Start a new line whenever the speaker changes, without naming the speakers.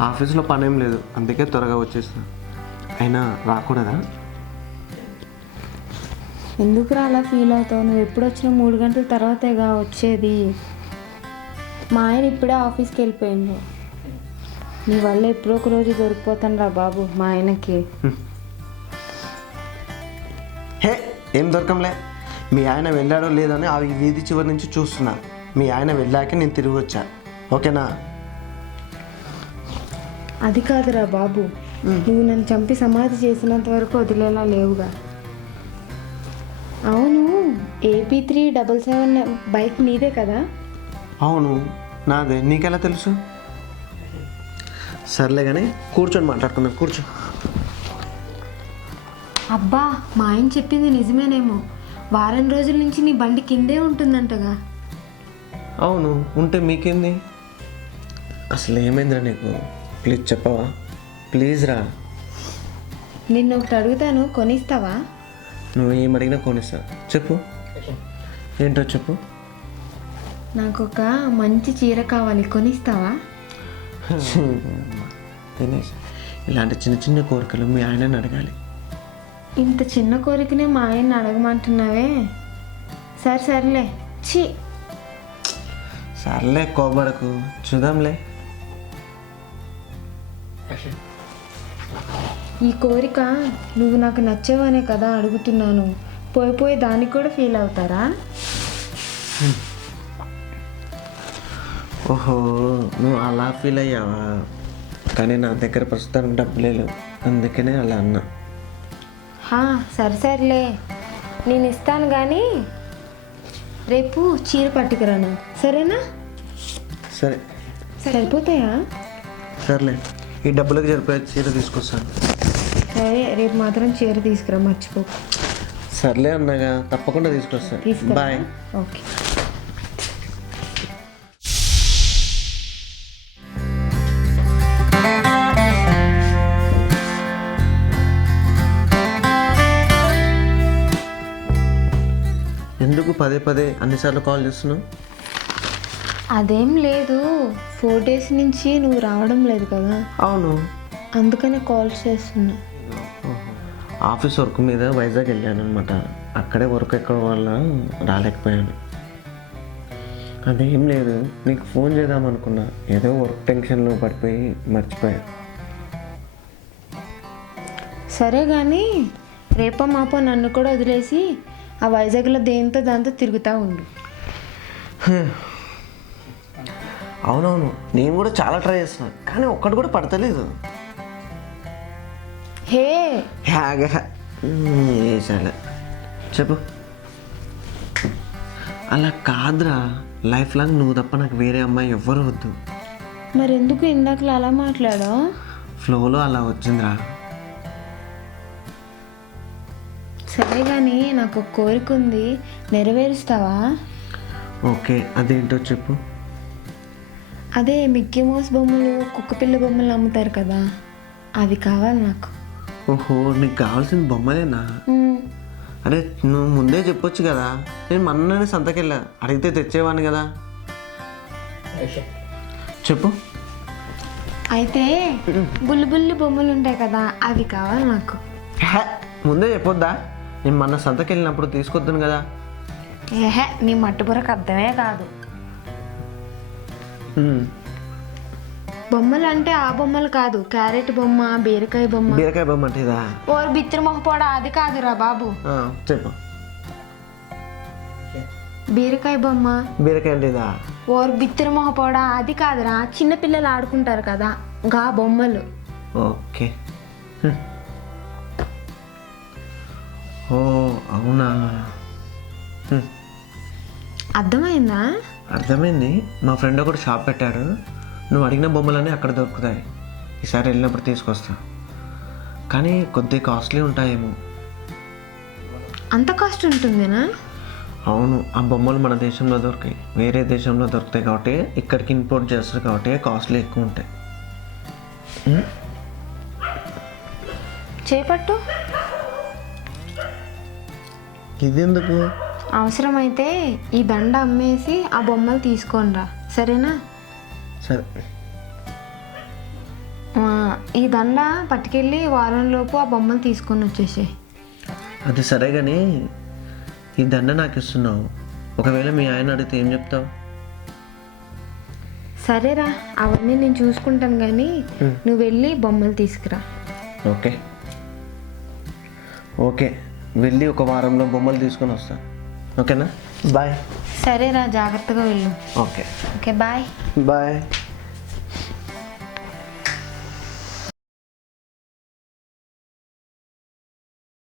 ఆఫీస్లో పని ఏం లేదు. అందుకే త్వరగా వచ్చేసిన అయినా రాకూడదా?
ఎందుకురా అలా ఫీల్ అవుతావు? నువ్వు ఎప్పుడు వచ్చినా మూడు గంటల తర్వాతేగా వచ్చేది. మా ఆయన ఇప్పుడే ఆఫీస్కి వెళ్ళిపోయిండు. నీ వల్ల ఎప్పుడో ఒక రోజు దొరికిపోతాను రా బాబు మా ఆయనకి.
హే ఏం దొరకంలే. మీ ఆయన వెళ్ళాడో లేదని ఆ వీధి చివరి నుంచి చూస్తున్నా. మీ ఆయన వెళ్ళాక నేను తిరిగి వచ్చా. ఓకేనా?
అది కాదురా బాబు. నువ్వు నన్ను చంపి సమాధి చేసినంత వరకు వదిలేలా లేవుగా. అవును AP three double seven bike నీదే కదా?
అవును నాదే. నీకెలా తెలుసు? సర్లే కానీ కూర్చొని మాట్లాడుకుందాం కూర్చో.
అబ్బా మా ఆయన చెప్పింది నిజమేనేమో. వారం రోజుల నుంచి నీ బండి కిందే ఉంటుందంటగా.
అవును ఉంటే మీకేంది? అసలు ఏమైందిరా నీకు? ప్లీజ్ చెప్పవా? ప్లీజ్ రా.
నిన్ను ఒకటి అడుగుతాను కొనిస్తావా?
నువ్వు ఏం అడిగినా కొనిస్తా. చెప్పు. ఏంటో చెప్పు?
నాకు ఒక మంచి చీర కావాలి కొనిస్తావా?
ఇలాంటి చిన్న చిన్న కోరికలు మీ ఆయనని అడగాలి.
ఇంత చిన్న కోరికనే మా ఆయన్ని అడగమంటున్నావే? సరే సర్లే. ఛీ.
సర్లే కోబడకు చూద్దాంలే.
ఈ కోరిక నువ్వు నాకు నచ్చవనే కదా అడుగుతున్నాను. పోయి పోయి దానికి కూడా ఫీల్ అవుతారా?
ఓహో నువ్వు అలా ఫీల్ అయ్యావా? కానీ నా దగ్గర ప్రస్తుతానికి డబ్బు లేదు. అందుకనే అలా అన్నా.
హా సరే సర్లే. నేను ఇస్తాను కానీ రేపు చీర పట్టుకురాను. సరేనా?
సరే.
సరిపోతాయా?
సర్లే. ఈ డబ్బులకు సరిపోయే చీర తీసుకొస్తాను.
సరే రేపు మాత్రం చీర తీసుకురా మర్చిపో.
సర్లే అన్నగా తప్పకుండా తీసుకొస్తాను బాయ్.
ఓకే.
ఎందుకు పదే పదే అన్నిసార్లు కాల్ చేస్తున్నావు?
అదేం లేదు. ఫోర్ డేస్ నుంచి నువ్వు రావడం లేదు కదా.
అవును.
అందుకనే కాల్ చేస్తున్నా.
ఆఫీస్ వర్క్ మీద వైజాగ్ వెళ్ళాను అనమాట అక్కడే వర్క్ ఎక్కడ వల్ల రాలేకపోయాను. అదేం లేదు. నీకు ఫోన్ చేద్దాం అనుకున్నా. ఏదో వర్క్ టెన్షన్లో పడిపోయి మర్చిపోయా.
సరే కానీ రేపో మాపో నన్ను కూడా వదిలేసి ఆ వైజాగ్లో దేంతో దాంతో తిరుగుతూ ఉండు.
అవునవును నేను కూడా చాలా ట్రై చేస్తున్నాను కానీ ఒక్కటి కూడా పడతలేదు.
హే!
హ్యాగా. చెప్పు. అలా కాదురా లైఫ్ లాంగ్ నువ్వు తప్ప నాకు వేరే అమ్మాయి ఎవ్వరు వద్దు.
మరెందుకు ఇందాకలా అలా మాట్లాడో
ఫ్లోలో అలా వచ్చిందిరా.
సరే కానీ నాకు ఒక కోరిక ఉంది నెరవేరుస్తావా?
ఓకే అదేంటో చెప్పు.
అదే మిక్కీ మౌస్ బొమ్మలు కుక్కపిల్ల బొమ్మలు అమ్ముతారు కదా. అవి కావాలి నాకు.
ఓహో నీకు కావాల్సిన బొమ్మలేనా? అరే నువ్వు ముందే చెప్పొచ్చు కదా. నేను మొన్ననే సంతకెళ్ళా. అడిగితే తెచ్చేవాడిని కదా. చెప్పు.
అయితే బుల్లి బుల్లి బొమ్మలు ఉంటాయి కదా అవి కావాలి నాకు.
హే, ముందే చెప్పొద్దా? నేను మొన్న సంతకెళ్ళినప్పుడు తీసుకొద్దును కదా.
ఏహే నీ మట్టుబురకు అర్థమే కాదు. బొమ్మలు అంటే ఆ బొమ్మలు కాదు క్యారెట్ బొమ్మ బీరకాయ బొమ్మ.
బీరకాయ బొమ్మ అంటే ఇదా?
ఓర్ బిత్తిరి మొహపోడా అది కాదురా బాబు.
చెప్పు.
బీరకాయ బొమ్మ.
బీరకాయ అంటే ఇదా?
ఓర్ బిత్తిరి మొహపోడా అది కాదురా చిన్న పిల్లలు ఆడుకుంటారు కదా గా బొమ్మలు.
ఓకే. ఓ అవునా.
అర్థమైందా?
అర్థమైంది? మా ఫ్రెండ్ ఒకటి షాప్ పెట్టాడు నువ్వు అడిగిన బొమ్మలన్నీ అక్కడ దొరుకుతాయి. ఈసారి వెళ్ళినప్పుడు తీసుకొస్తా. కానీ కొద్దిగా కాస్ట్లీ ఉంటాయేమో.
అంత కాస్ట్ ఉంటుందేనా?
అవును ఆ బొమ్మలు మన దేశంలో దొరికాయి. వేరే దేశంలో దొరుకుతాయి కాబట్టి ఇక్కడికి ఇంపోర్ట్ చేస్తారు కాబట్టి కాస్ట్లీ ఎక్కువ ఉంటాయి.
చేపట్టు.
ఇది ఎందుకు
అవసరమైతే ఈ దండ అమ్మేసి ఆ బొమ్మలు తీసుకోనరా సరేనా?
సరే.
ఈ దండ పట్టుకెళ్ళి వారంలోపు ఆ బొమ్మలు తీసుకొని వచ్చేసి
అది సరే కానీ ఈ దండ నాకు ఇస్తున్నావు. ఒకవేళ మీ ఆయన అడిగితే ఏం చెప్తావు?
సరేరా అవన్నీ నేను చూసుకుంటాను కానీ నువ్వు వెళ్ళి బొమ్మలు తీసుకురా.
ఓకే. ఓకే. వెళ్ళి ఒక వారంలో బొమ్మలు తీసుకొని వస్తాను ఓకేనా? బాయ్.
సరేరా జాగ్రత్తగా వెళ్ళు.
ఓకే.
Okay bye.
బాయ్.